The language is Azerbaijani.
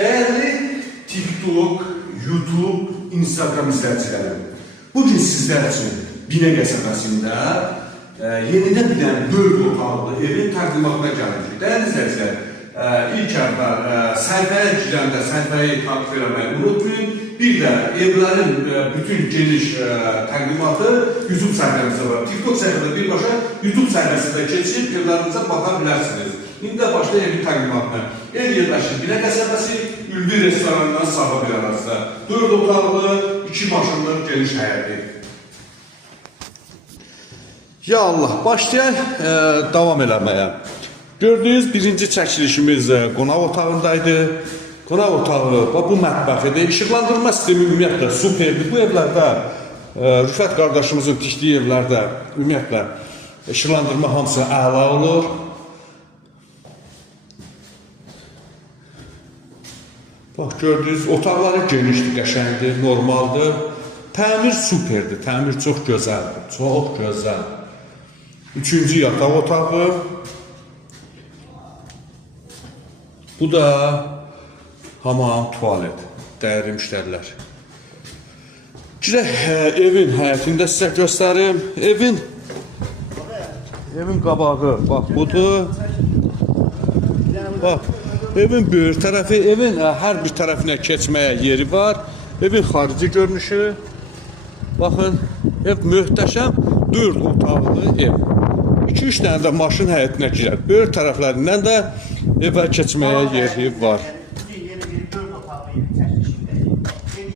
Değerli TikTok, YouTube, Instagram izləyiciləri, bugün sizlər üçün Binə qəsəbəsində yenidən bir dənə 4 otaqlı evin təqdimatına gəlirik. Değerli izləyicilər, ilk əvvəl səhifəyə girəndə səhifəyi takip eləməyi unutmayın. Bir də evlərin bütün geniş təqdimatı YouTube səhifəmizdə var. TikTok səhifədə birbaşa YouTube səhifəsində keçib evlərinizə baxa bilərsiniz. İndi də başlayın evin təqdimatına. Ev yerləşir Binə qəsəbəsi, Ülvi restoranından sağa bir arasında. 4 otaqlı, 2 maşınlı geniş həyəti. Ya Allah, başlayaq davam eləməyə. Gördüyünüz birinci çəkilişimiz qonaq otağındaydı. Qonaq otağı bu mətbəxidir. İşıqlandırma sistemi ümumiyyətlə superdir. Bu evlərdə, Rüfət qardaşımızın tikdiyi evlərdə ümumiyyətlə işıqlandırma hamısı əla olur. Bax, gördüyünüz otaqları genişdir, qəşəngdir, normaldır. Təmir superdir, təmir çox gözəldir, çox gözəl. Üçüncü yataq otağı. Bu da hamam, tualet, dəyərli müştərilər. Girək evin həyətində sizə göstərim. Evin qabağı, bax budur. Bax, evin böyür tərəfi, evin hər bir tərəfinə keçməyə yeri var. Evin xarici görünüşü. Baxın, ev möhtəşəm, 4 otaqlı ev. 2-3 dənə də maşın həyətinə girər. Böyür tərəflərindən də evə keçməyə yeri var.